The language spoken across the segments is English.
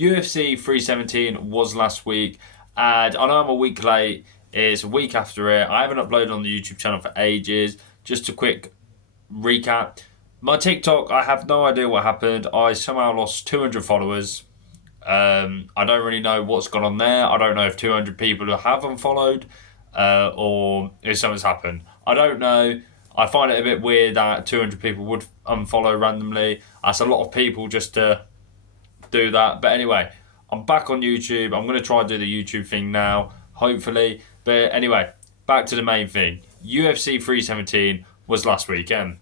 UFC 317 was last week, and I know I'm a week late. It's a week after it. I haven't uploaded on the YouTube channel for ages. Just a quick recap. My TikTok, I have no idea what happened. I somehow lost 200 followers. I don't really know what's gone on there. I don't know if 200 people have unfollowed or if something's happened. I don't know. I find it a bit weird that 200 people would unfollow randomly. That's a lot of people just to do that. But anyway, I'm back on YouTube. I'm going to try and do the YouTube thing now, hopefully. But anyway, back to the main thing. UFC 317 was last weekend.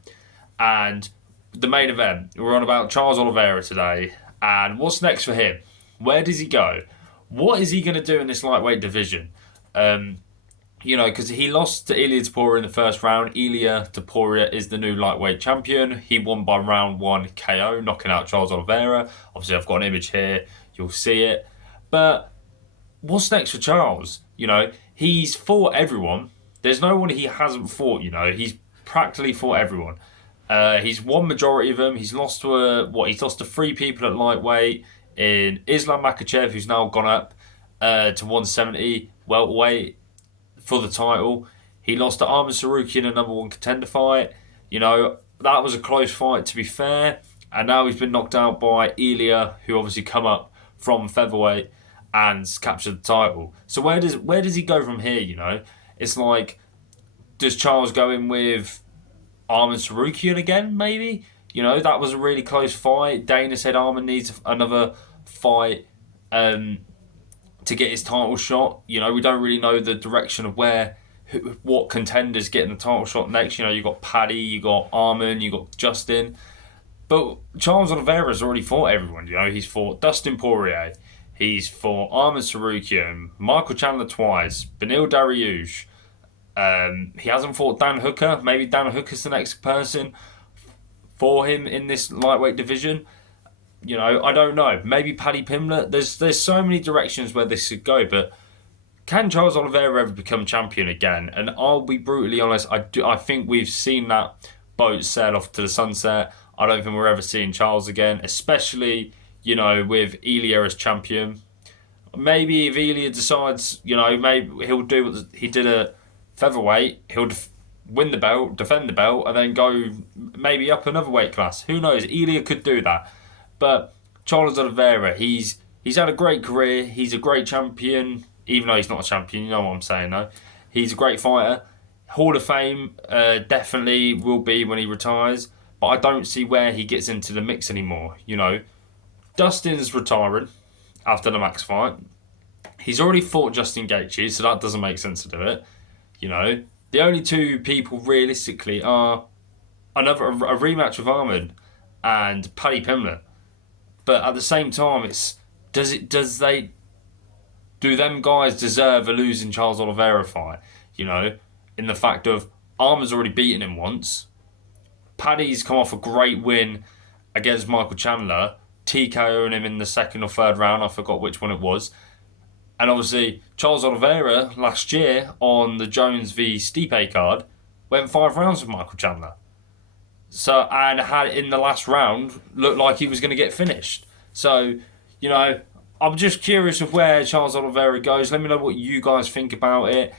And the main event, we're on about Charles Oliveira today. And what's next for him? Where does he go? What is he going to do in this lightweight division? Because he lost to Ilia Topuria in the first round. Ilia Topuria is the new lightweight champion. He won by round 1 KO, knocking out Charles Oliveira. Obviously, I've got an image here. You'll see it. But what's next for Charles? He's fought everyone. There's no one he hasn't fought, He's practically fought everyone. He's won majority of them. He's lost to he's lost to 3 people at lightweight in Islam Makhachev, who's now gone up to 170 welterweight for the title. He lost to Arman Saruki in a number 1 contender fight. That was a close fight, to be fair. And now he's been knocked out by Ilia, who obviously come up from featherweight and captured the title. So where does he go from here? It's like, does Charles go in with Arman Sarukian again, maybe? That was a really close fight. Dana said Arman needs another fight to get his title shot. We don't really know the direction of what contenders getting the title shot next. You got Paddy, you got Arman, you got Justin. But Charles Oliveira's already fought everyone. He's fought Dustin Poirier. He's fought Arman Sarukian, Michael Chandler twice, Beneil Dariush. He hasn't fought Dan Hooker. Maybe Dan Hooker's the next person for him in this lightweight division. I don't know. Maybe Paddy Pimblett. There's so many directions where this could go, but can Charles Oliveira ever become champion again? And I'll be brutally honest, I think we've seen that boat sail off to the sunset. I don't think we're ever seeing Charles again, especially, with Ilia as champion. Maybe if Ilia decides, maybe he'll do what he did at featherweight, he'll win the belt, defend the belt, and then go maybe up another weight class. Who knows? Ilia could do that. But Charles Oliveira, he's had a great career. He's a great champion, even though he's not a champion. You know what I'm saying, though. He's a great fighter. Hall of Fame definitely will be when he retires. But I don't see where he gets into the mix anymore. Dustin's retiring after the Max fight. He's already fought Justin Gaethje, so that doesn't make sense to do it. The only 2 people realistically are a rematch with Arman and Paddy Pimblett. But at the same time, do them guys deserve a losing Charles Oliveira fight? In the fact of Arman's already beaten him once. Paddy's come off a great win against Michael Chandler, TKOing him in the 2nd or 3rd round. I forgot which one it was. And obviously, Charles Oliveira last year on the Jones v Stipe card went 5 rounds with Michael Chandler. And had in the last round looked like he was going to get finished. So, I'm just curious of where Charles Oliveira goes. Let me know what you guys think about it.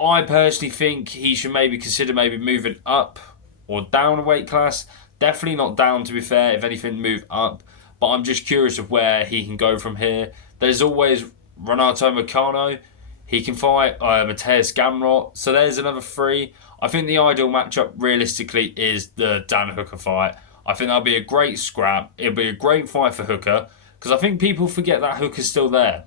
I personally think he should maybe consider moving up or down a weight class. Definitely not down, to be fair. If anything, move up. But I'm just curious of where he can go from here. There's always Renato Moicano. He can fight Mateus Gamrot. So there's another 3. I think the ideal matchup realistically is the Dan Hooker fight. I think that'll be a great scrap. It'll be a great fight for Hooker. Because I think people forget that Hooker's still there.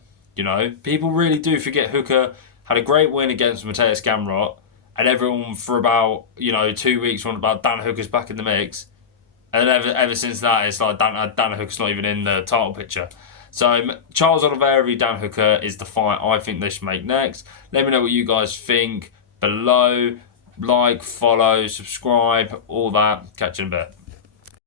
People really do forget Hooker had a great win against Mateus Gamrot. And everyone for about, 2 weeks went about Dan Hooker's back in the mix. And ever since that, it's like Dan Hooker's not even in the title picture. So Charles Oliveira v Dan Hooker is the fight I think they should make next. Let me know what you guys think below. Like, follow, subscribe, all that. Catch you in a bit.